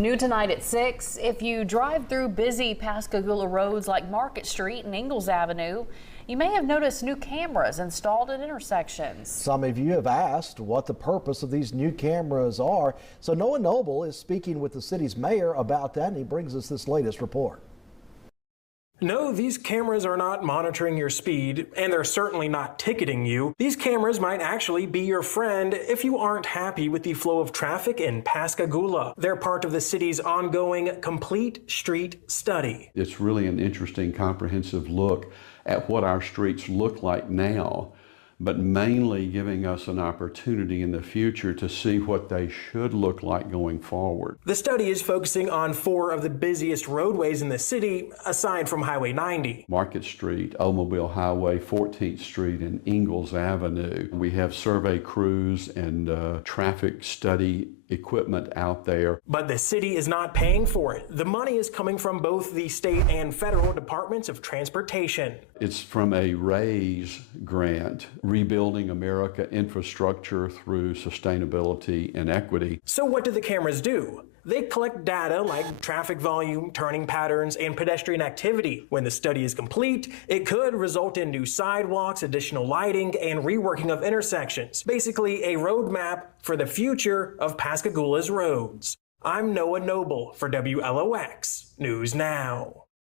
New tonight at 6, if you drive through busy Pascagoula roads like Market Street and Ingalls Avenue, you may have noticed new cameras installed at intersections. Some of you have asked what the purpose of these new cameras are. So Noah Noble is speaking with the city's mayor about that, and he brings us this latest report. No, these cameras are not monitoring your speed, and they're certainly not ticketing you. These cameras might actually be your friend if you aren't happy with the flow of traffic in Pascagoula. They're part of the city's ongoing Complete Street Study. It's really an interesting, comprehensive look at what our streets look like now, but mainly giving us an opportunity in the future to see what they should look like going forward. The study is focusing on 4 of the busiest roadways in the city, aside from Highway 90. Market Street, Automobile Highway, 14th Street, and Ingalls Avenue. We have survey crews and traffic study equipment out there. But the city is not paying for it. The money is coming from both the state and federal departments of transportation. It's from a RAISE grant, Rebuilding America Infrastructure through Sustainability and Equity. So what do the cameras do? They collect data like traffic volume, turning patterns, and pedestrian activity. When the study is complete, it could result in new sidewalks, additional lighting, and reworking of intersections. Basically, a roadmap for the future of Pascagoula's roads. I'm Noah Noble for WLOX News Now.